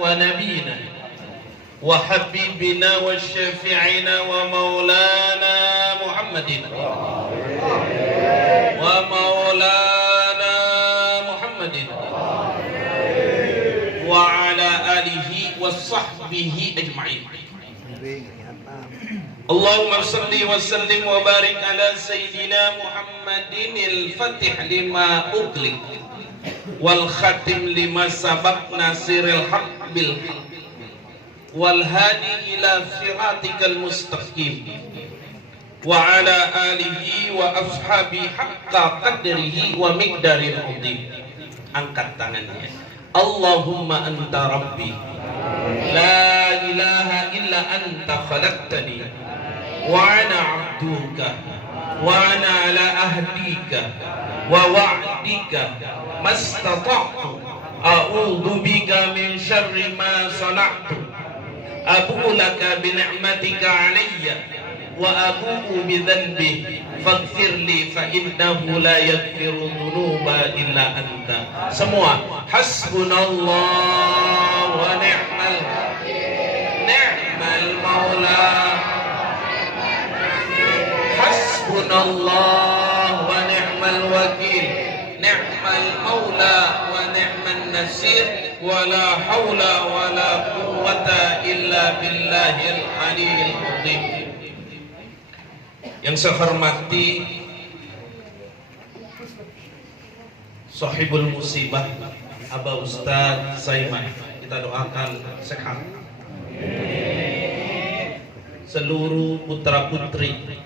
ونبينا وحبيبنا وشفيعنا ومولانا محمد وعلى آله وصحبه أجمعين. اللهم صل وسلم وبارك على سيدنا محمد الفتح لما أغلق والختم لما سبق ناصر الحق بالحق والهادي إلى صراطك المستقيم وعلى آله وأصحابه حق قدره ومقدار العظيم. Angkat tangannya. Allahumma anta rabbi la ilaha illa anta khalaqtani wa ana abduka wa ana ala ahdika wa wa'dika mastata'tu a'udzu bika min syarri ma sana'tu abu'u laka bi ni'matika 'alayya wa abu'u bi dhanbi faghfir li fa innahu la yaghfiru dhunuba illa anta. Semua hasbunallah wa ni'mal maula, hasbunallah wa ni'mal wakil, ni'mal maula wa ni'man nasir, wa la hawla wa la quwwata illa billahil aliyyil azim. Yang saya hormati sahibul musibah Aba Ustaz Saiman, kita doakan sehat. Seluruh putra putri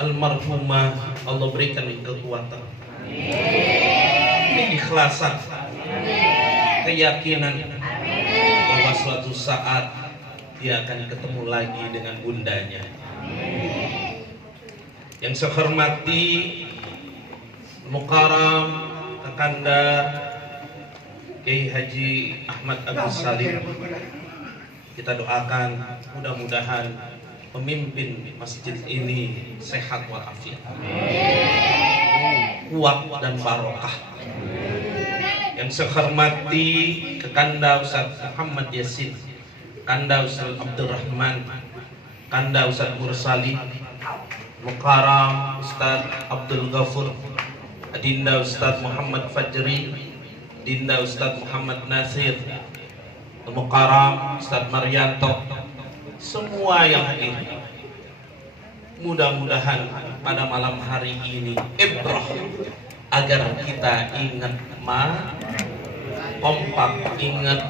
almarhumah Allah berikan kekuatan, keikhlasan, keyakinan bahwa suatu saat dia akan ketemu lagi dengan bundanya. Yang saya hormati Mukarram Kakanda Kiai Haji Ahmad Agus Salim, kita doakan mudah-mudahan pemimpin masjid ini sehat walafiat, kuat dan barokah. Yang saya hormati Kakanda Ustaz Muhammad Yasin, Kanda Ustaz Abdurrahman, Kanda Ustaz Mursali, Mukarram Ustaz Abdul Ghafur, Dinda Ustaz Muhammad Fajri, Dinda Ustaz Muhammad Nasir, Mukarram Ustaz Maryanto, semua yang hadir. Mudah-mudahan pada malam hari ini ibrah agar kita ingat kompak, ingat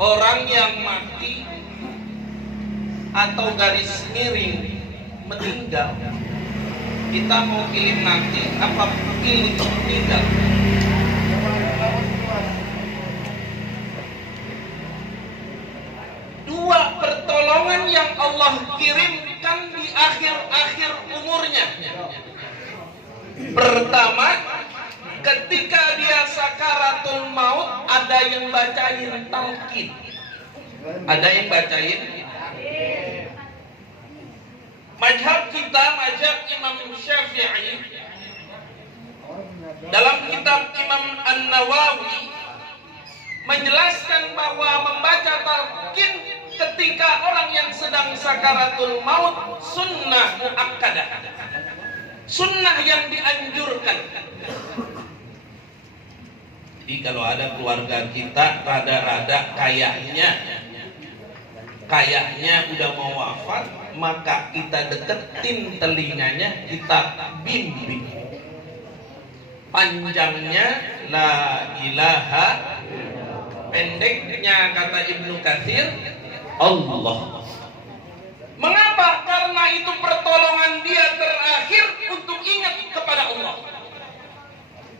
orang yang mati atau garis miring meninggal, kita mau pilih mati apa pilih meninggal? Dua pertolongan yang Allah kirimkan di akhir-akhir umurnya. Pertama, ketika dia sakaratul maut, ada yang bacain talqin, ada yang bacain. Mazhab kita, mazhab Imam Syafi'i, dalam kitab Imam An-Nawawi menjelaskan bahwa membaca talqin ketika orang yang sedang sakaratul maut sunnah muakkadah, sunnah yang dianjurkan. Jadi kalau ada keluarga kita rada-rada kayaknya udah mau wafat, maka kita deketin telinganya, kita bimbing. Panjangnya la ilaha, pendeknya kata Ibnu Katsir Allah. Mengapa? Karena itu pertolongan dia terakhir untuk ingat kepada Allah.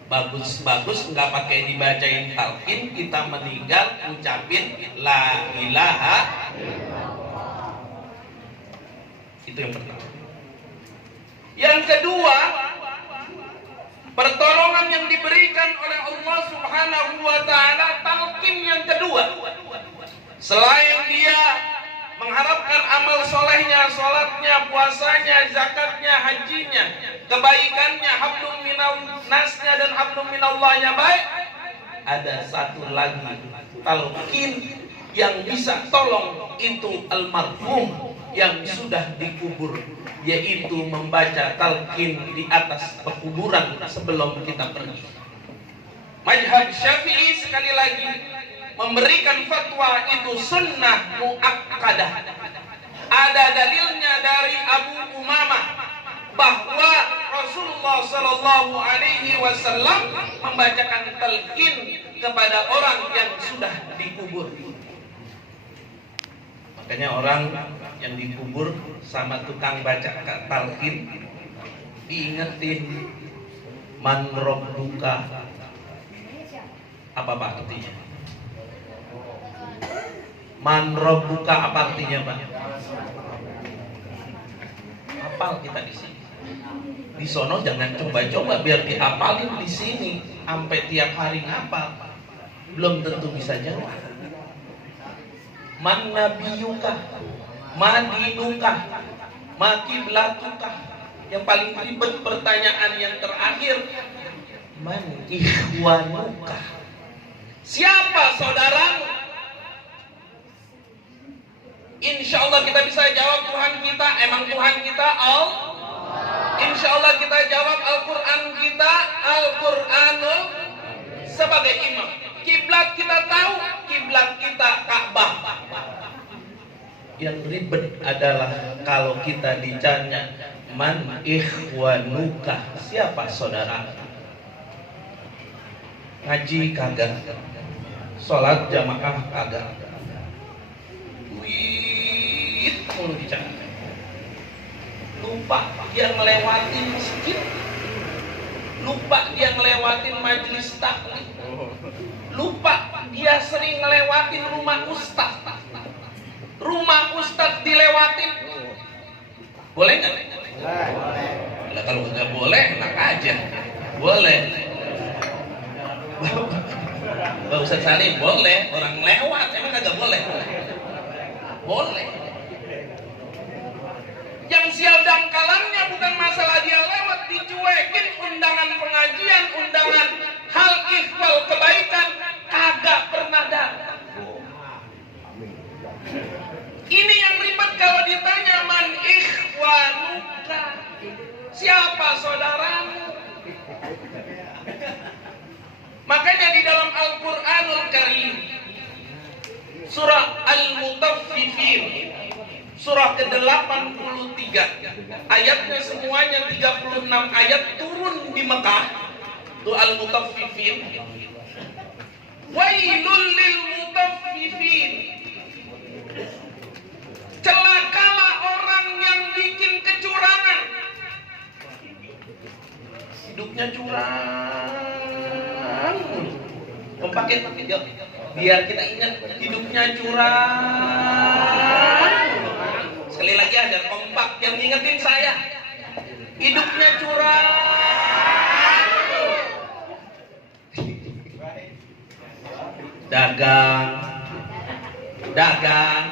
Bagus-bagus nggak pakai dibacain talqin, kita meninggal ucapin la ilaha. Itu yang pertama. Yang kedua, pertolongan yang diberikan oleh Allah Subhanahu wa ta'ala, talqin yang kedua, selain dia mengharapkan amal solehnya, sholatnya, puasanya, zakatnya, hajinya, kebaikannya, hablum minal nasnya dan hablum minallahnya baik, ada satu lagi talqin yang bisa tolong itu almarhum yang sudah dikubur, yaitu membaca talqin di atas pekuburan sebelum kita pergi. Mazhab Syafi'i sekali lagi memberikan fatwa itu sunnah muakkadah. Ada dalilnya dari Abu Umamah bahwa Rasulullah Shallallahu Alaihi Wasallam membacakan talqin kepada orang yang sudah dikubur. Makanya orang yang dikubur sama tukang baca talqin diingetin, man rabbuka, apa artinya? Man rabbuka apa artinya, Pak? Hafal kita di sini. Di sono jangan coba-coba biar dihafalin di sini sampai tiap hari ngapal. Belum tentu bisa jawab. Man nabiyuka, madinuka, makiblatuka. Yang paling ribet pertanyaan yang terakhir, man ikhwanuka. Siapa saudaramu? Insya Allah kita bisa jawab Tuhan kita. Emang Tuhan kita Allah? Insya Allah kita jawab Al-Quran kita, Al-Quranul sebagai imam. Kiblat kita tahu, kiblat kita Ka'bah. Yang ribet adalah kalau kita ditanya, man ikhwanuka, siapa saudara? Ngaji kagak, sholat jamaah kagak, wih, mulu bicara. Lupa dia ngelewatin masjid, lupa dia ngelewatin majelis taklim, lupa dia sering ngelewatin rumah ustaz. Rumah ustaz dilewatin, boleh nggak? Boleh. Kalau nggak boleh, enak aja. Boleh. Pak Ustaz Salim boleh, orang lewat, emang kagak boleh? Boleh. Yang sial dangkalannya bukan masalah dia lewat, dicuekin undangan pengajian, undangan hal ikhwal kebaikan, kagak pernah datang. Ini yang ribet kalau ditanya, man ikhwanuka, siapa saudaramu? Makanya di dalam Al-Quranul Karim surah Al-Mutaffifin, surah ke-83, ayatnya semuanya 36 ayat, turun di Mekah. Itu Al-Mutaffifin. Wailul lil mutaffifin, celakalah orang yang bikin kecurangan. Hidupnya curang. Pakai yuk, biar kita ingat hidupnya curang. Sekali lagi aja kompak yang ngingetin saya. Hidupnya curang. Dagang,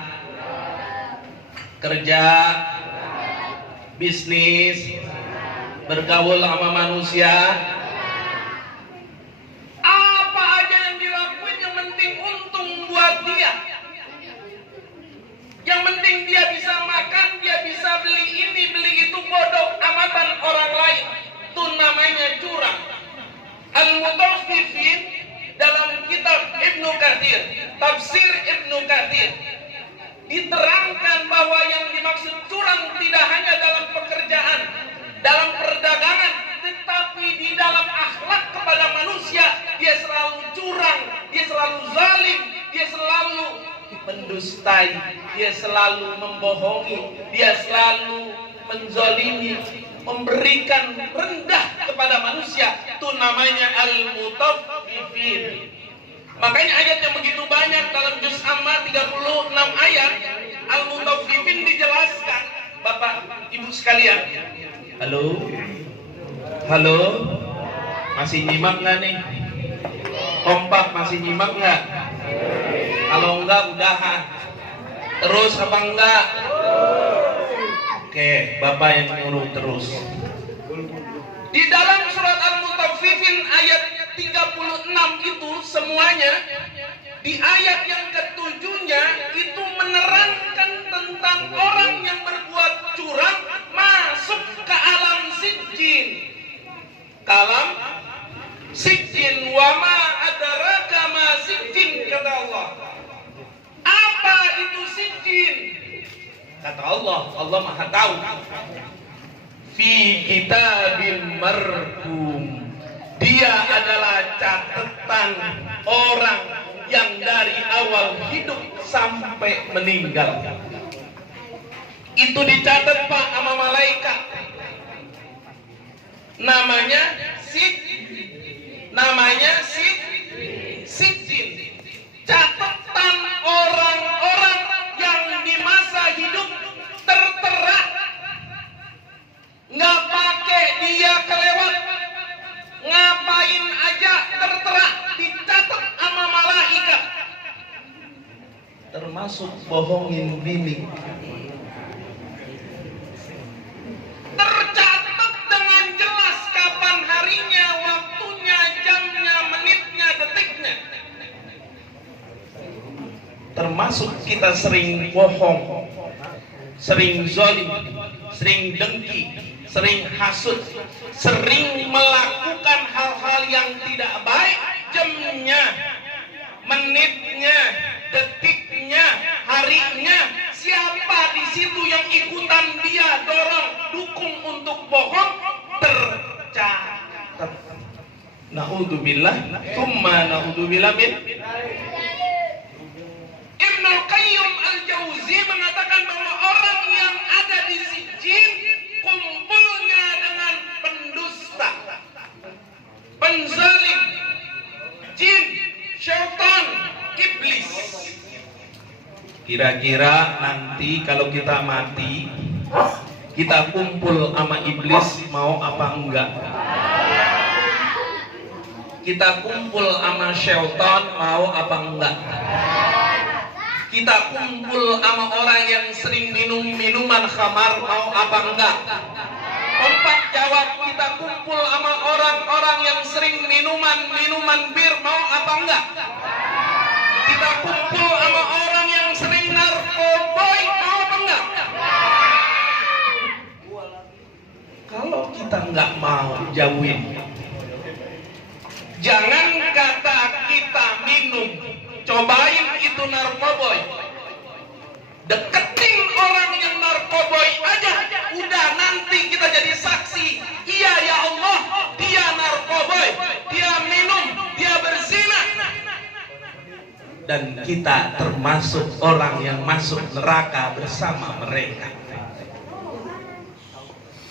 kerja, bisnis, bergaul sama manusia, apa aja yang dilakuin yang penting untung buat dia, yang penting dia bisa makan, dia bisa beli ini beli itu, bodoh amatan orang lain. Itu namanya curang. Al-Mutaffifin dalam kitab Ibnu Katsir, tafsir Ibnu Katsir, diterangkan bahwa yang dimaksud curang tidak hanya dalam pekerjaan, dalam perdagangan, tetapi di dalam akhlak kepada manusia. Dia selalu curang, dia selalu zalim, dia selalu mendustai, dia selalu membohongi, dia selalu menzalimi, memberikan rendah kepada manusia. Itu namanya al-mutaffifin. Makanya ayat yang begitu banyak dalam juz Amma 36 ayat al-mutaffifin dijelaskan. Bapak Ibu sekalian, halo, masih nyimak nggak nih? Kompak masih nyimak nggak? Kalau enggak udahan. Terus apa enggak? Oke, Bapak yang nyuruh terus. Di dalam surat Al-Mutaffifin ayat 36 itu semuanya, di ayat yang ketujuhnya itu menerangkan tentang orang yang berbuat curang masuk ke alam sijjin. Kalam sijjin, wa ma adraka ma sijjin, kata Allah. Apa itu sijjin? Kata Allah, Allah Maha tahu. Fi kitabil marhum, dia adalah catatan orang yang dari awal hidup sampai meninggal. Itu dicatat Pak sama malaikat. Namanya sijjin. Catatan orang-orang yang di masa hidup tertera. Nggak pakai dia kelewat, ngapain aja tertera, dicatat sama malaikat. Termasuk bohongin bini. Tercatat dengan jelas kapan harinya, waktunya, jamnya, menitnya, detiknya. Termasuk kita sering bohong, sering zalim, sering dengki, sering hasud, sering melakukan hal-hal yang tidak baik, jamnya, menitnya, detiknya, harinya. Siapa di situ yang ikutan dia dorong, dukung untuk bohong, tercatat. Na'udzubillah, tsumma na'udzubillah min. Ibnu Qayyim al-Jauzi mengatakan bahwa orang yang ada di sijjin kumpulnya dengan pendusta, penzalim, jin, syaitan, iblis. Kira-kira nanti kalau kita mati, kita kumpul sama iblis, mau apa enggak? Kita kumpul sama syaitan, mau apa enggak? Kita kumpul sama orang yang sering minum minuman khamar, mau apa enggak? Kompak jawab. Kita kumpul sama orang-orang yang sering minuman bir, mau apa enggak? Kita kumpul sama orang yang sering narkoboy, mau apa enggak? Kalau kita enggak mau jauhin, jangan kata kita minum, cobain itu narkoboy, deketin orang yang narkoboy aja, udah nanti kita jadi saksi. Iya ya Allah, dia narkoboy, dia minum, dia berzina, dan kita termasuk orang yang masuk neraka bersama mereka.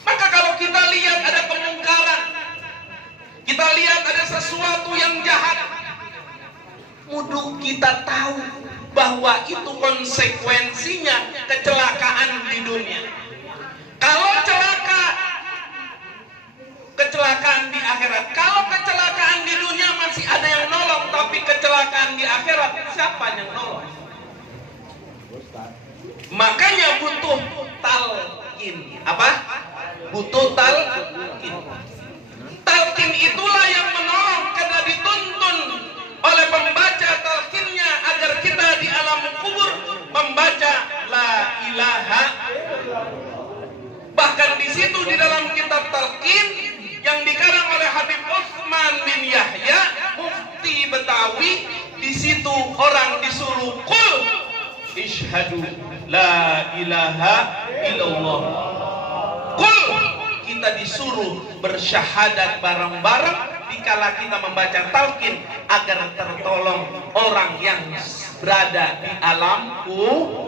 Maka kalau kita lihat ada kemungkaran, kita lihat ada sesuatu yang jahat, kudu kita tahu bahwa itu konsekuensinya kecelakaan di dunia. Kalau kecelakaan di akhirat. Kalau kecelakaan di dunia masih ada yang nolong, tapi kecelakaan di akhirat siapa yang nolong? Makanya butuh talqin. Apa? Butuh talqin. Talqin itulah yang menolong, karena dituntun oleh pembaca talqinnya agar kita di alam kubur membaca la ilaha. Bahkan di situ di dalam kitab talqin yang dikarang oleh Habib Utsman bin Yahya, mufti Betawi, di situ orang disuruh qul isyhadu la ilaha illallah. Qul, kita disuruh bersyahadat bareng-bareng dikala kita membaca talqin agar tertolong orang yang berada di alam kubur.